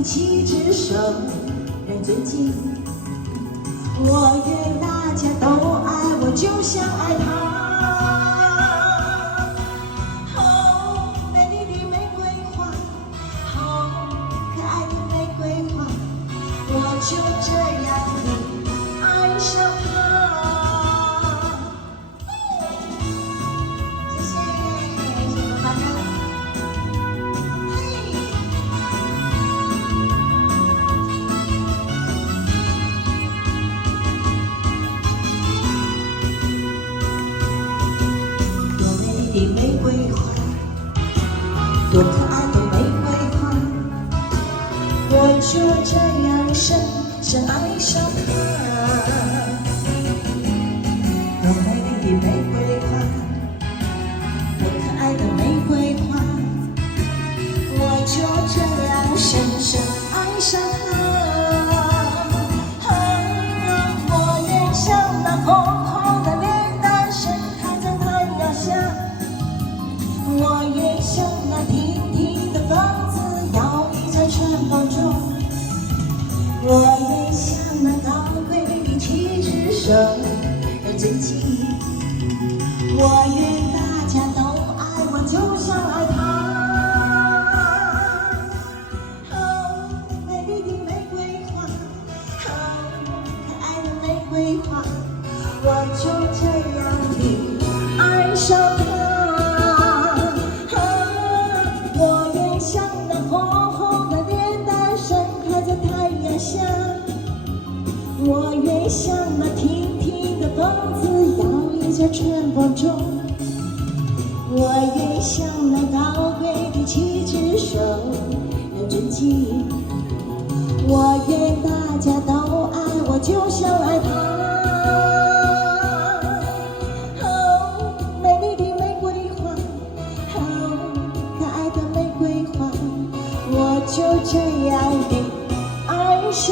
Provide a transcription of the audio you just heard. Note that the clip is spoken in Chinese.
的气质受人尊敬。我愿大家都爱我，就像爱他。哦，美丽的玫瑰花，哦，可爱的玫瑰花，我就这样的爱上他。谢谢，谢谢大家。的玫瑰花，多可爱的玫瑰花，我就这样深深爱上它。多美丽的玫瑰花，多可爱的玫瑰花，我就这样深深爱上它。我愿像那红红的脸蛋盛开在太阳下。我也像那亭亭的房子摇曳在春风中，我也像那高贵的气质受人尊敬。我愿大家都爱我，就像爱他。哦，美丽的玫瑰花，哦，可爱的玫瑰花，我就这样的爱上他。我愿像那亭亭的房子摇曳在春风中，我愿像那高贵的气质受人尊敬。我愿大家都爱我，就像爱他。哦，美丽的玫瑰花，哦，可爱的玫瑰花，我就这样的爱上